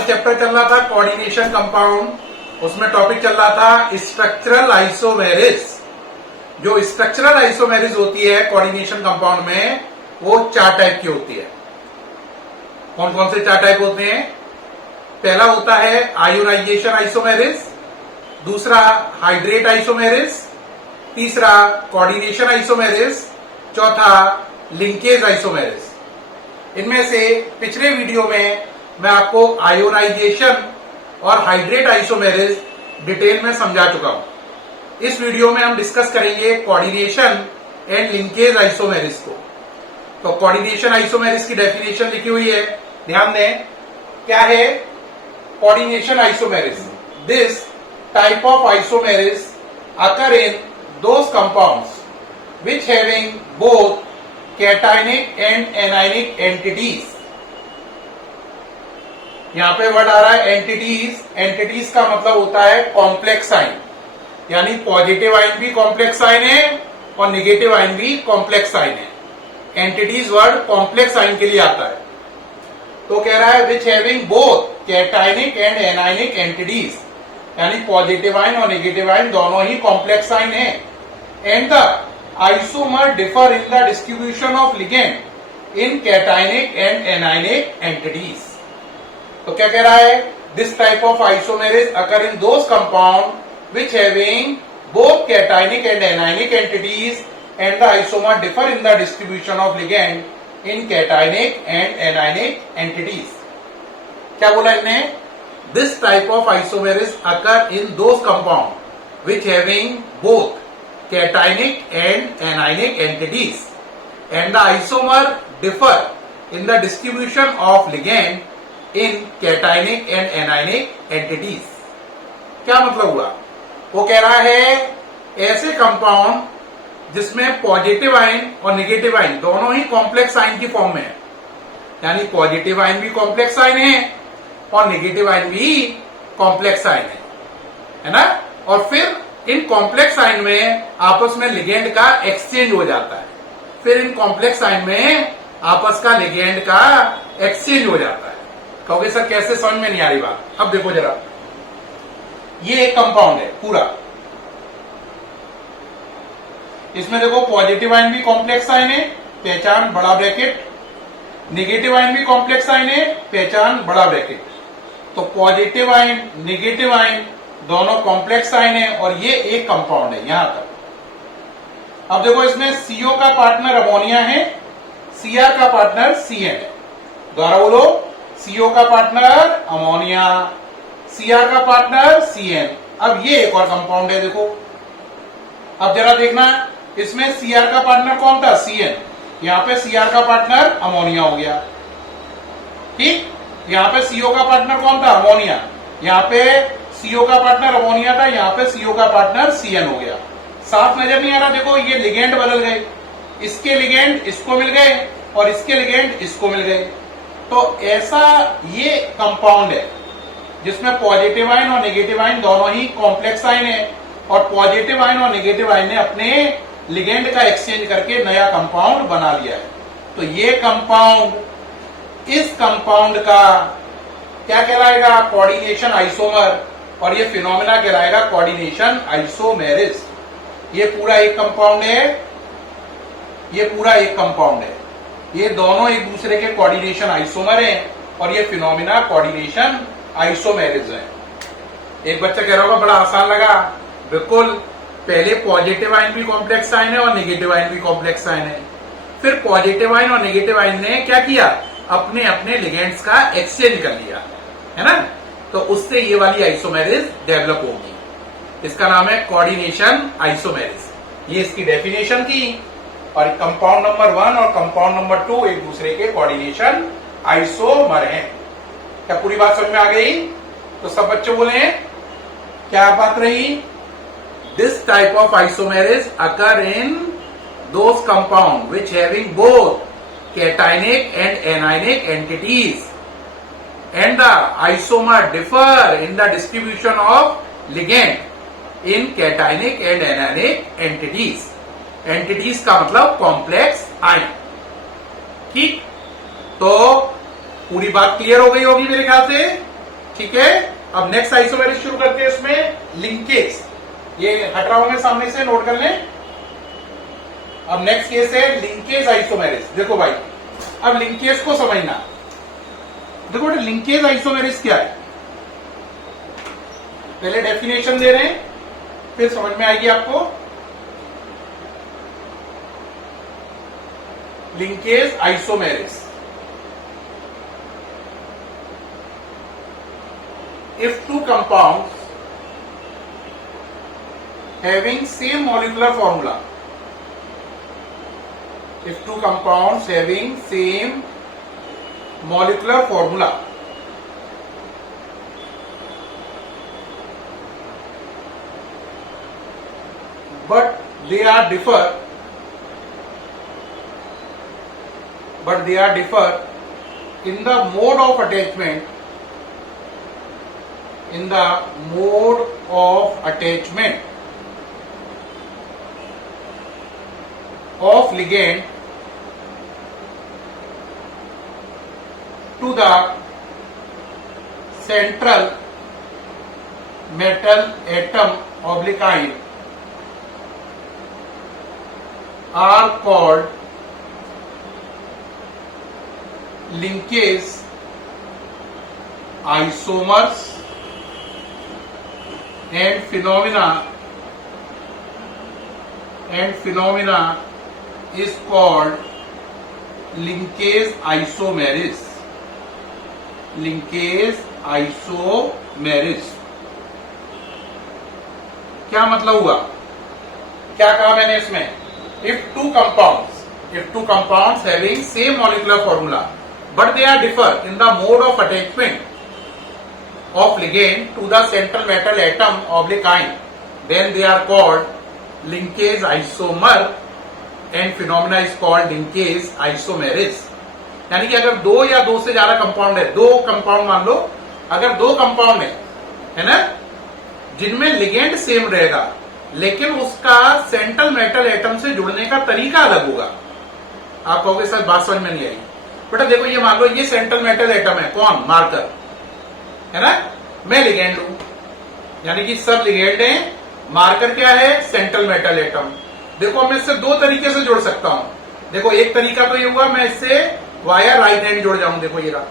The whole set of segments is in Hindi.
हमारे चैप्टर चल रहा था कोऑर्डिनेशन कंपाउंड, उसमें टॉपिक चल रहा था स्ट्रक्चरल आइसोमेरिस। जो स्ट्रक्चरल आइसोमेरिस होती है कोऑर्डिनेशन कंपाउंड में, वो 4 टाइप की होती है। कौन कौन से 4 टाइप होते हैं? पहला होता है आयोनाइजेशन आइसोमेरिस, दूसरा हाइड्रेट आइसोमेरिस, तीसरा कोऑर्डिनेशन आइसोमेरिस, चौथा लिंकेज आइसोमेरिस। इनमें से पिछले वीडियो में मैं आपको आयोनाइजेशन और हाइड्रेट आइसोमेरिस डिटेल में समझा चुका हूं। इस वीडियो में हम डिस्कस करेंगे कोऑर्डिनेशन एंड लिंकेज आइसोमेरिस को। तो कोऑर्डिनेशन आइसोमेरिस की डेफिनेशन लिखी हुई है, ध्यान दें। क्या है coordination isomerism? This type of isomerism occur in those compounds which having both cationic and anionic entities। यहां पे वर्ड आ रहा है एंटिटीज। एंटिटीज का मतलब होता है कॉम्प्लेक्स आइन, यानी पॉजिटिव आइन भी कॉम्प्लेक्स आइन है और नेगेटिव आइन भी कॉम्प्लेक्स आइन है। एंटिटीज वर्ड कॉम्प्लेक्स आइन के लिए आता है। तो कह रहा है विच having both cationic and anionic entities, यानी पॉजिटिव आइन और नेगेटिव आइन दोनों ही कॉम्प्लेक्स आइन है। And the isomer differ in the distribution of ligand in cationic and anionic entities। तो क्या कह रहा है? This type of isomeris occur in those compound which having both cationic and anionic entities and the isomer differ in the distribution of ligand in cationic and anionic entities। क्या बोला इसने? This type of isomeris occur in those compound which having both cationic and anionic entities and the isomer differ in the distribution of ligand in cationic and anionic entities। क्या मतलब हुआ? वो कह रहा है ऐसे कंपाउंड जिसमें पॉजिटिव आयन और नेगेटिव आयन दोनों ही कॉम्प्लेक्स आयन की फॉर्म में है, यानी पॉजिटिव आयन भी कॉम्प्लेक्स आयन है और नेगेटिव आयन भी कॉम्प्लेक्स आयन है ना। और फिर इन कॉम्प्लेक्स आयन में आपस में लिगेंड का एक्सचेंज हो जाता है। फिर इन कॉम्प्लेक्स आयन में आपस का लिगेंड का एक्सचेंज हो जाता है। कहोगे सर कैसे, समझ में नहीं आ रही बात। अब देखो जरा, ये एक कंपाउंड है पूरा। इसमें देखो पॉजिटिव आयन भी कॉम्प्लेक्स आयन है, पहचान बड़ा ब्रैकेट। नेगेटिव आयन भी कॉम्प्लेक्स आयन है, पहचान बड़ा ब्रैकेट। तो पॉजिटिव आयन नेगेटिव आयन दोनों कॉम्प्लेक्स आयन है और ये एक कंपाउंड है यहां तक। अब देखो इसमें सीओ का पार्टनर अमोनिया है, सीआर का पार्टनर सीएन है। दोबारा बोलो, सीओ का पार्टनर अमोनिया, सीआर का पार्टनर सीएन। अब ये एक और कंपाउंड है देखो। अब जरा देखना, इसमें सीआर का पार्टनर कौन था? सीएन। यहां पे सीआर का पार्टनर अमोनिया हो गया, ठीक। यहां पे सीओ का पार्टनर कौन था? अमोनिया। यहां पे सीओ का पार्टनर अमोनिया था, यहां पे सीओ का पार्टनर सीएन हो गया। साफ नजर नहीं आ रहा? देखो ये लिगेंड बदल गए, इसके लिगेंड इसको मिल गए और इसके लिगेंड इसको मिल गए। तो ऐसा ये कंपाउंड है जिसमें पॉजिटिव आयन और नेगेटिव आयन दोनों ही कॉम्प्लेक्स आयन है और पॉजिटिव आयन और नेगेटिव आयन ने अपने लिगेंड का एक्सचेंज करके नया कंपाउंड बना लिया है। तो ये कंपाउंड, इस कंपाउंड का क्या कहलाएगा? Coordination isomer. और ये फिनोमेना कहलाएगा कोऑर्डिनेशन आइसोमेरिस। ये पूरा एक कंपाउंड है, ये पूरा एक कंपाउंड है। ये दोनों एक दूसरे के कोऑर्डिनेशन आइसोमर हैं और ये फिनोमेना कोऑर्डिनेशन आइसोमेरिस है। एक बच्चा कह रहा होगा बड़ा आसान लगा। बिल्कुल, पहले पॉजिटिव आयन भी कॉम्प्लेक्स आयन है और नेगेटिव आयन भी कॉम्प्लेक्स आयन है। फिर पॉजिटिव आयन और नेगेटिव आयन ने क्या किया? अपने अपने लिगेंड्स का एक्सचेंज कर लिया, है ना। तो उससे ये वाली आइसोमेरिस डेवलप होगी। इसका नाम है कोऑर्डिनेशन आइसोमेरिस। ये इसकी डेफिनेशन थी। और कंपाउंड नंबर 1 और कंपाउंड नंबर 2 एक दूसरे के कोऑर्डिनेशन आइसोमर हैं। क्या पूरी बात समझ में आ गई? तो सब बच्चे बोले क्या बात रही? This type of isomerism occur in those compound which having both cationic and anionic entities and the isomer differ in the distribution of ligand in cationic and anionic entities। entities का मतलब कॉम्प्लेक्स आयन, ठीक। तो पूरी बात क्लियर हो गई होगी मेरे ख्याल से। ठीक है। अब नेक्स्ट आइसोमेरिस शुरू करते हैं। इसमें लिंकेज, ये हट रहा हूं मैं सामने से, नोट कर लें। अब नेक्स्ट केस है लिंकेज आइसोमेरिस। देखो भाई, अब लिंकेज को समझना। देखो बेटा, लिंकेज आइसोमेरिस क्या है, पहले डेफिनेशन दे रहे हैं, फिर समझ में आएगी आपको। Linkage isomerism, if two compounds having same molecular formula, if two compounds having same molecular formula, but they are differ in the mode of attachment, in the mode of attachment of ligand to the central metal atom oblique ion are called linkage isomers, and phenomena is called linkage isomeris. Linkage isomeris क्या मतलब हुआ, क्या कहा मैंने इसमें? if two compounds having same molecular formula but they are differ in the mode of attachment of ligand to the central metal atom oblique ion, then they are called linkage isomer, and phenomena is called linkage isomeris. यानी कि अगर दो या दो से ज्यादा कंपाउंड है, दो कंपाउंड मान लो, अगर दो कंपाउंड है ना, जिनमें लिगेंड सेम रहेगा लेकिन उसका सेंट्रल मेटल एटम से जुड़ने का तरीका अलग होगा। आप कहोगे सर बात समझ में नहीं आई। बेटा देखो, ये मान लो ये सेंट्रल मेटल एटम है, कौन? मार्कर है ना, मैं लिगेंड हूं, यानी कि सब लिगेंड है, मार्कर क्या है? Central metal atom. देखो मैं इससे दो तरीके से जुड़ सकता हूं। देखो एक तरीका तो ये हुआ, मैं इससे वाया राइट हैंड जुड़ जाऊं, देखो ये रहा,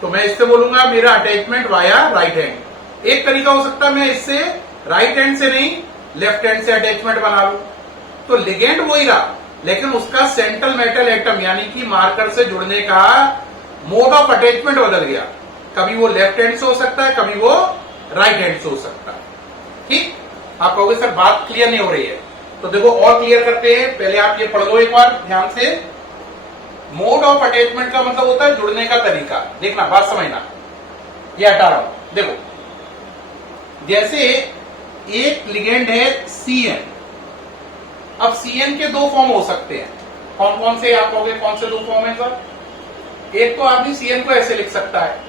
तो मैं इससे बोलूंगा मेरा अटैचमेंट वाया राइट हैंड। एक तरीका हो सकता है मैं इससे राइट हैंड से नहीं लेफ्ट हैंड से अटैचमेंट बना लूं, तो लिगेंड वही रहा लेकिन उसका सेंट्रल मेटल एटम यानी कि मार्कर से जुड़ने का मोड ऑफ अटैचमेंट बदल गया। कभी वो लेफ्ट हैंड से हो सकता है, कभी वो राइट हैंड से हो सकता है। ठीक, आप कहोगे सर बात क्लियर नहीं हो रही है, तो देखो और क्लियर करते हैं। पहले आप ये पढ़ लो एक बार ध्यान से। मोड ऑफ अटैचमेंट का मतलब होता है जुड़ने का तरीका। देखना, बात समझना, ये हटा रहा हूं। देखो जैसे एक लिगेंड है CN, अब CN के दो फॉर्म हो सकते हैं। कौन कौन से? आप कहोगे कौन से दो फॉर्म है सर? एक तो आदमी CN को ऐसे लिख सकता है,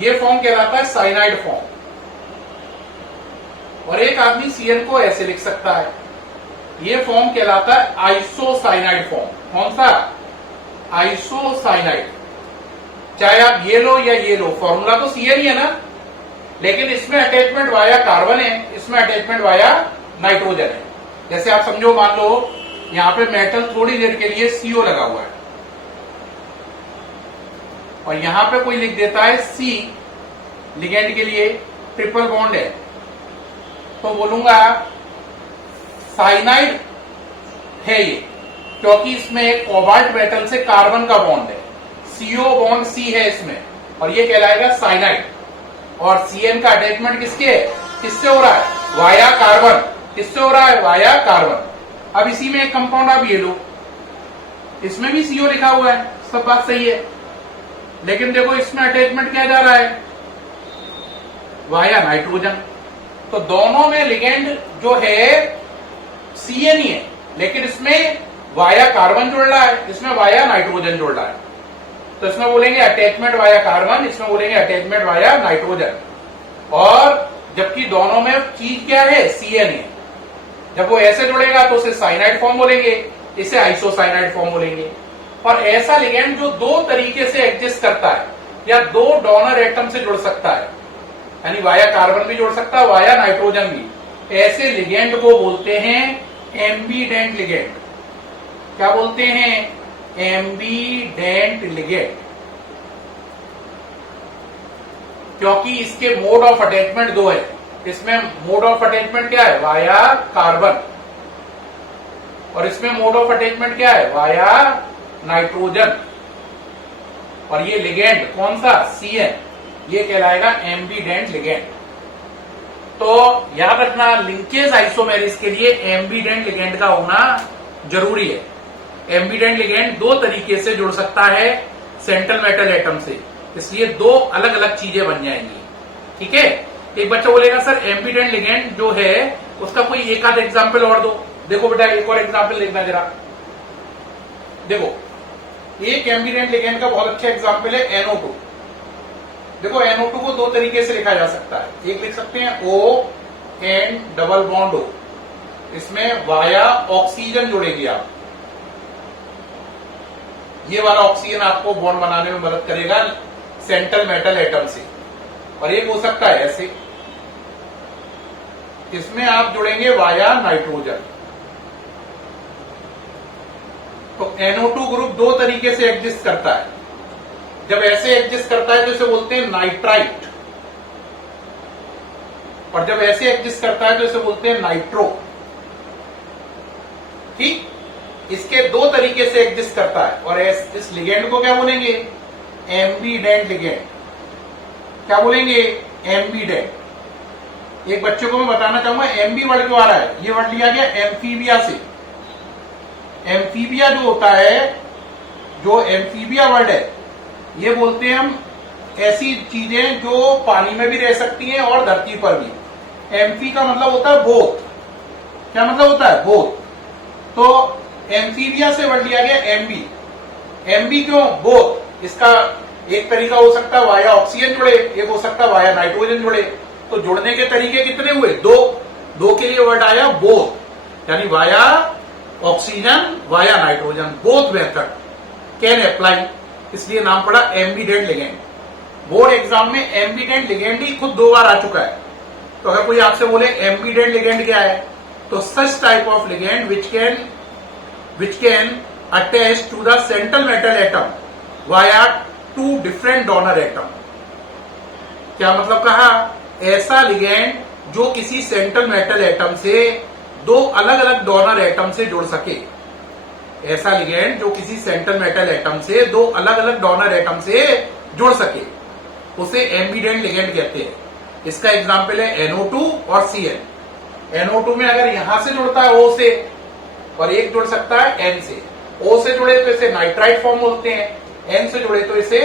ये फॉर्म कहलाता है साइनाइड फॉर्म, और एक आदमी CN को ऐसे लिख सकता है, ये फॉर्म कहलाता है आइसोसाइनाइड फॉर्म। कौन सा? आइसोसाइनाइड। चाहे आप ये लो या ये लो, फॉर्मूला तो CN ही है ना, लेकिन इसमें अटैचमेंट वाया कार्बन है, इसमें अटैचमेंट वाया नाइट्रोजन है। जैसे आप समझो, मान लो यहां पे मेटल थोड़ी देर के लिए CO लगा हुआ है और यहां पे कोई लिख देता है C, लिगेंड के लिए ट्रिपल बॉन्ड है, तो बोलूंगा साइनाइड है ये, क्योंकि इसमें कोबाल्ट मेटल से कार्बन का बॉन्ड है, CO बॉन्ड C है इसमें, और ये कहलाएगा साइनाइड। और CN का अटैचमेंट किसके है? किससे हो रहा है? Via carbon. किससे हो रहा है? Via carbon. अब इसी में एक कंपाउंड आप ये लो, इसमें भी CO लिखा हुआ है, सब बात सही है, लेकिन देखो इसमें अटैचमेंट क्या जा रहा है? Via nitrogen. तो दोनों में लिगेंड जो है CN ही है, लेकिन इसमें वाया कार्बन जुड़ रहा है, इसमें वाया नाइट्रोजन जुड़ रहा है। तो इसमें बोलेंगे अटैचमेंट वाया कार्बन, इसमें बोलेंगे अटैचमेंट वाया नाइट्रोजन। और जबकि दोनों में चीज क्या है? CN है। जब वो ऐसे जुड़ेगा तो उसे साइनाइड फॉर्म बोलेंगे, इसे आइसोसाइनाइड फॉर्म बोलेंगे। और ऐसा लिगेंड जो दो तरीके से एग्जिस्ट करता है, या दो डोनर एटम से जुड़ सकता है, यानी वाया कार्बन भी जुड़ सकता है, वाया नाइट्रोजन भी। ऐसे लिगेंड को बोलते हैं एम्बीडेंट लिगेंड। क्या बोलते हैं? एम्बीडेंट लिगेंड। क्योंकि इसके मोड ऑफ अटैचमेंट दो है। इसमें मोड ऑफ अटैचमेंट क्या है? Via carbon. और इसमें मोड ऑफ अटैचमेंट क्या है? Via nitrogen. और ये लिगेंड कौन सा? CN। ये कहलाएगा एम्बीडेंट लिगेंड। तो याद रखना, लिंकेज आइसोमेरिस के लिए एम्बीडेंट लिगेंड का होना जरूरी है। एम्बीडेंट लिगेंड दो तरीके से जुड़ सकता है सेंट्रल मेटल एटम से, इसलिए दो अलग अलग चीजें बन जाएंगी। ठीक है। एक बच्चा बोलेगा सर एम्बीडेंट लिगेंड जो है उसका कोई एक आध एग्जाम्पल और दो। देखो बेटा, एक और एग्जाम्पल लिखना जरा। देखो, एक एम्बीडेंट लिगेंड का बहुत अच्छा एग्जाम्पल है NO2। देखो, NO2 को दो तरीके से लिखा जा सकता है। एक लिख सकते हैं ON डबल बॉन्ड O, इसमें वाया ऑक्सीजन जुड़ेगी। आप ये वाला ऑक्सीजन आपको बॉन्ड बनाने में मदद करेगा सेंट्रल मेटल एटम से। और एक हो सकता है ऐसे, इसमें आप जुड़ेंगे वाया नाइट्रोजन। तो NO2 ग्रुप दो तरीके से एग्जिस्ट करता है। जब ऐसे एग्जिस्ट करता है तो इसे बोलते हैं नाइट्राइट, और जब ऐसे एग्जिस्ट करता है तो इसे बोलते हैं नाइट्रो। ठीक, इसके दो तरीके से एग्जिस्ट करता है। और इस लिगेंड को क्या बोलेंगे? एम्बीडेंट लिगेंड। क्या बोलेंगे? एम्बीडेंट। एक बच्चे को मैं बताना चाहूंगा एम्बी वर्ड क्यों आ रहा है। ये वर्ड लिया गया एम्फीबिया से। एम्फीबिया जो होता है, जो एम्फीबिया वर्ड है, ये बोलते हैं हम ऐसी चीजें जो पानी में भी रह सकती हैं और धरती पर भी। एम्फी का मतलब होता है बोथ। क्या मतलब होता है? बोथ। तो एम्फीबिया से वर्ड लिया गया एम्बी। एम्बी क्यों? बोथ। इसका एक तरीका हो सकता है वाया ऑक्सीजन जुड़े, एक हो सकता है वाया नाइट्रोजन जुड़े। तो जुड़ने के तरीके कितने हुए? दो के लिए वर्ड आया बोथ, यानी via oxygen via nitrogen, both method can apply, इसलिए नाम पड़ा एम्बीडेंट लिगेंड। बोर्ड एग्जाम में एम्बीडेंट लिगेंड ही खुद दो बार आ चुका है। तो अगर कोई आपसे बोले एम्बीडेंट लिगेंड क्या है, तो such type of ligand which can attach to the central metal atom via two different donor atom। क्या मतलब कहा? ऐसा लिगेंड जो किसी सेंट्रल मेटल एटम से दो अलग अलग डोनर एटम से जुड़ सके। ऐसा लिगेंड जो किसी सेंट्रल मेटल एटम से दो अलग अलग डोनर एटम से जुड़ सके, उसे एम्बीडेंट लिगेंड कहते हैं। इसका एग्जाम्पल है NO2 और CN। NO2 में अगर यहां से जुड़ता है O से, और एक जुड़ सकता है N से। O से जुड़े तो इसे नाइट्राइट फॉर्म बोलते हैं, N से जुड़े तो इसे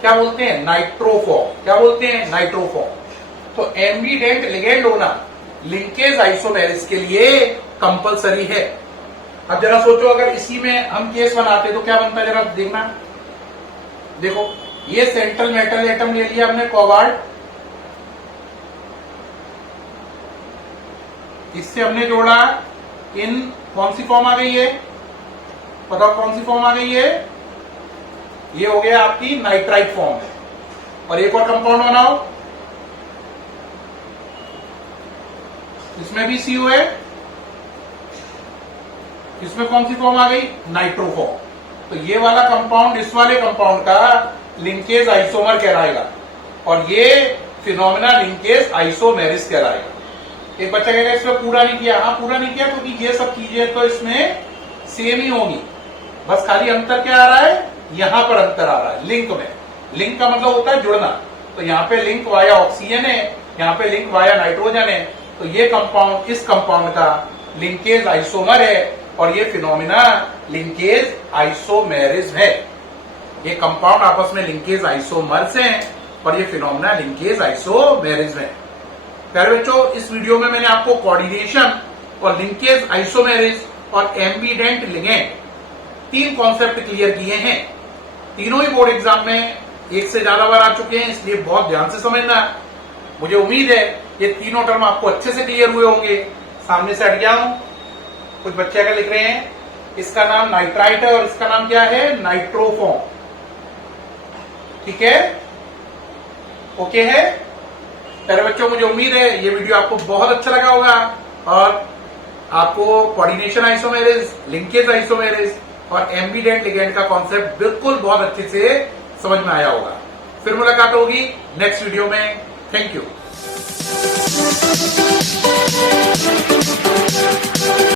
क्या बोलते हैं? नाइट्रोफॉर्म। क्या बोलते हैं? नाइट्रोफॉर्म। तो एम्बीडेंट लिगेंड होना लिंकेज आइसोमेरिस के लिए कंपलसरी है। अब जरा सोचो, अगर इसी में हम केस बनाते तो क्या बनता है, जरा देखना। देखो, ये सेंट्रल मेटल एटम ले लिया हमने कोबाल्ट, इससे हमने जोड़ा इन, कौन सी फॉर्म आ गई है? बताओ कौन सी फॉर्म आ गई है? ये हो गया आपकी नाइट्राइट फॉर्म है। और एक और कंपाउंड बनाओ, इसमें भी CO है, इसमें कौन सी फॉर्म आ गई? नाइट्रोफॉर्म। तो ये वाला कंपाउंड इस वाले कंपाउंड का लिंकेज आइसोमर कहलाएगा, और ये फिनोमेना लिंकेज आइसोमेरिस कहलाएगा। एक बच्चा कहेगा इसमें पूरा नहीं किया। हाँ, पूरा नहीं किया क्योंकि ये सब चीजें तो इसमें सेम ही होंगी, बस खाली अंतर क्या आ रहा है? यहां पर अंतर आ रहा है लिंक में। लिंक का मतलब होता है जुड़ना। तो यहाँ पे लिंक वाया ऑक्सीजन है, यहाँ पे लिंक वाया नाइट्रोजन है। तो ये कंपाउंड इस कंपाउंड का लिंकेज आइसोमर है, और ये फिनोमिना लिंकेज आइसोमेरिज्म है। ये कंपाउंड आपस में लिंकेज आइसोमर्स हैं, और ये फिनोमिना लिंकेज आइसोमेरिज्म है। प्यारे बच्चों, इस वीडियो में मैंने आपको कोऑर्डिनेशन और लिंकेज आइसोमेरिज और एम्बीडेंट लिगेंड तीन कॉन्सेप्ट क्लियर किए हैं। तीनों ही बोर्ड एग्जाम में एक से ज्यादा बार आ चुके हैं, इसलिए बहुत ध्यान से समझना। मुझे उम्मीद है ये तीनों टर्म आपको अच्छे से क्लियर हुए होंगे। सामने से हट गया हूं, कुछ बच्चे अगर लिख रहे हैं इसका नाम नाइट्राइट है और इसका नाम क्या है? नाइट्रोफॉर्म। ठीक है, ओके है प्यारे बच्चों, मुझे उम्मीद है ये वीडियो आपको बहुत अच्छा लगा होगा और आपको कोऑर्डिनेशन आइसोमेरिज, लिंकेज आइसोमेरिज और एम्बीडेंट लिगेंड का कॉन्सेप्ट बिल्कुल बहुत अच्छे से समझ में आया होगा। फिर मुलाकात होगी नेक्स्ट वीडियो में। Thank you.